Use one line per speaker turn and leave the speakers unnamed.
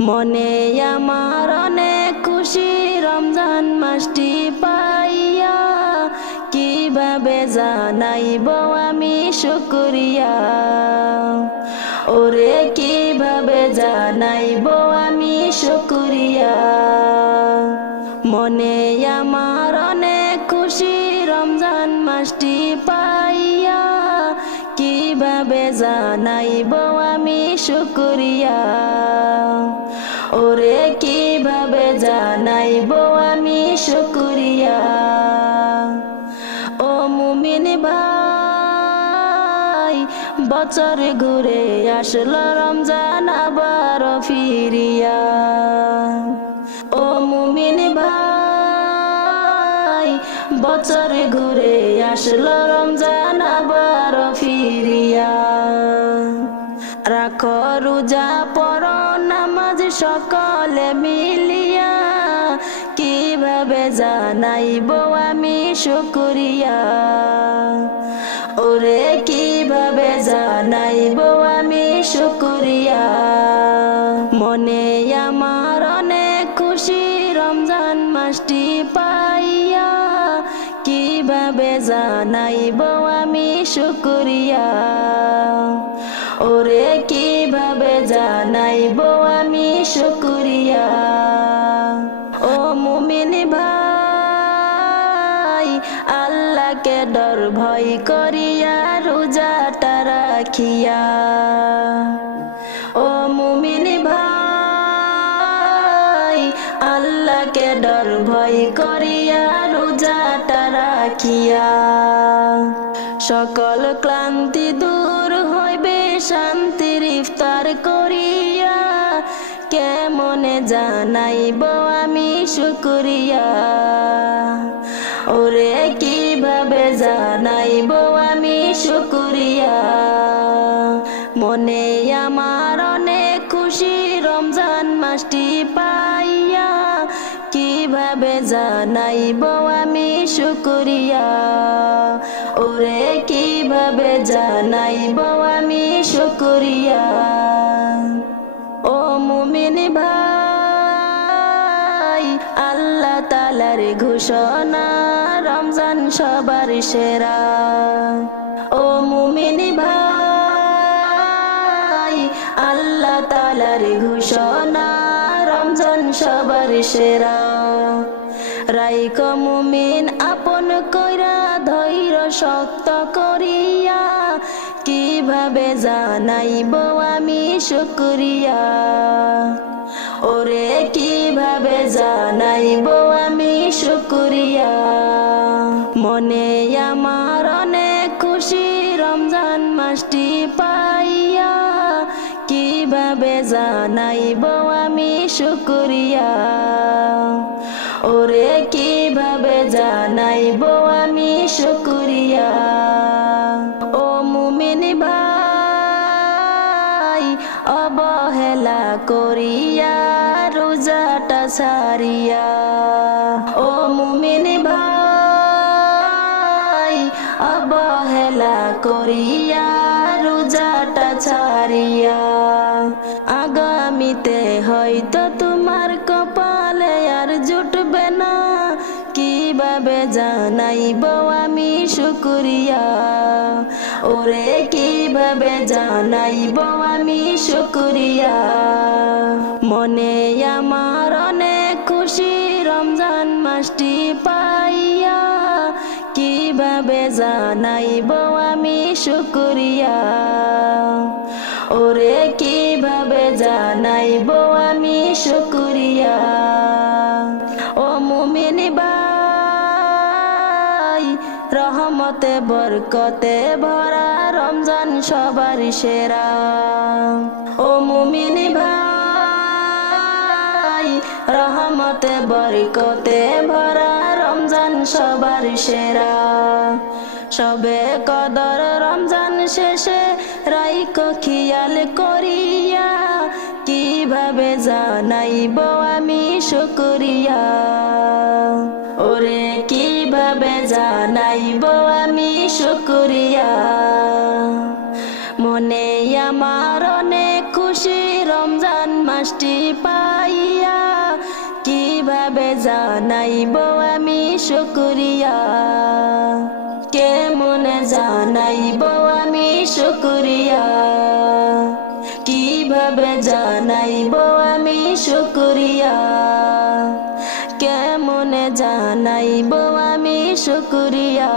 মনে আমার অনেক খুশি, রমজান মাসটি পাইয়া কীভাবে জানাইব আমি শুকরিয়া? ওরে কীভাবে জানাইব আমি শুকরিয়া? মনে আমার অনেক খুশি, রমজান মাসটি কীভাবে জানাইব আমি শুকরিয়া। ওরে, কীভাবে জানাইব আমি শুকরিয়া? ও মুমিন ভাই, বছর ঘুরে আসলো রমজান আবার ফিরিয়া। ও মুমিন ভাই বছর ঘুরে আসলো রমজান, আবার ফিরিয়া। রাখো রোজা পর নামাজ, সকলে মিলিয়া। কীভাবে জানাইব আমি শুকরিয়া? ওরে, কীভাবে জানাইব কীভাবে জানাইব আমি শুকরিয়া? ওরে কীভাবে জানাইব আমি শুকরিয়া? ও মুমিন ভাই, আল্লাহকে ডর ভয় করিয়া রোজাটা রাখিয়া। ও মুমিন ভাই, আল্লাহকে ডর ভয় করিয়া রাখিয়া সকল ক্লান্তি দূর হইবে, শান্তির ইফতার করিয়া। কেমনে জানাইব আমি শুকরিয়া? ওরে, কীভাবে জানাইব আমি শুকরিয়া? মনে আমার অনেক খুশি, রমজান মাসটি পাইয়া। কীভাবে জানাইব আমি শুকরিয়া? ওরে, কীভাবে জানাইব আমি শুকরিয়া? ও মুমিন ভাই, আল্লাহ তালার ঘোষণা রমজান সবার সেরা। ও মুমিন ভাই, আল্লাহ তালার ঘোষণা সবার সেরা। রাইক মুমিন, আপন কইরা ধৈর শক্ত করিয়া, কীভাবে জানাইব আমি শুক্রিয়া? ওরে কীভাবে জানাইব আমি কীভাবে জানাইব আমি শুকরিয়া। ওরে, কীভাবে জানাইব আমি শুকরিয়া? ও মুমিন ভাই, অবহেলা করিয়া, রোজাটা সারিয়া ও মুমিন ভাই, অবহেলা করিয়া রোজাটা ছাড়িয়া আগামীতে হয়তো তোমার কপালে আর জুটবে না। কীভাবে জানাইব আমি শুকুরিয়া? ওরে, কীভাবে জানাইব আমি শুকুরিয়া? মনে আমার অনেক খুশি রমজান মাসটি পাইয়া কীভাবে জানাইব আমি শুকরিয়া? ওরে কীভাবে জানাইব আমি শুকরিয়া? ও মুমিন ভাই, রহমতে, বরকতে ভরা রমজান সবার সেরা। ও মুমিন ভাই, রহমতে, বরকতে ভরা রমজান সবার সেরা। সবে কদর রমজান শেষে রাইক খিয়াল করিয়া, কীভাবে জানাইব আমি শুকরিয়া? ওরে, কীভাবে জানাইব আমি শুকরিয়া? মনে আমার অনেক খুশি, রমজান মাস বৃষ্টি পাইয়া কীভাবে জানাইব আমি শুক্রিয়া। কেমনে জানাইব আমি শুক্রিয়া। কীভাবে জানাইব আমি শুক্রিয়া। কেমনে জানাইব আমি শুক্রিয়া।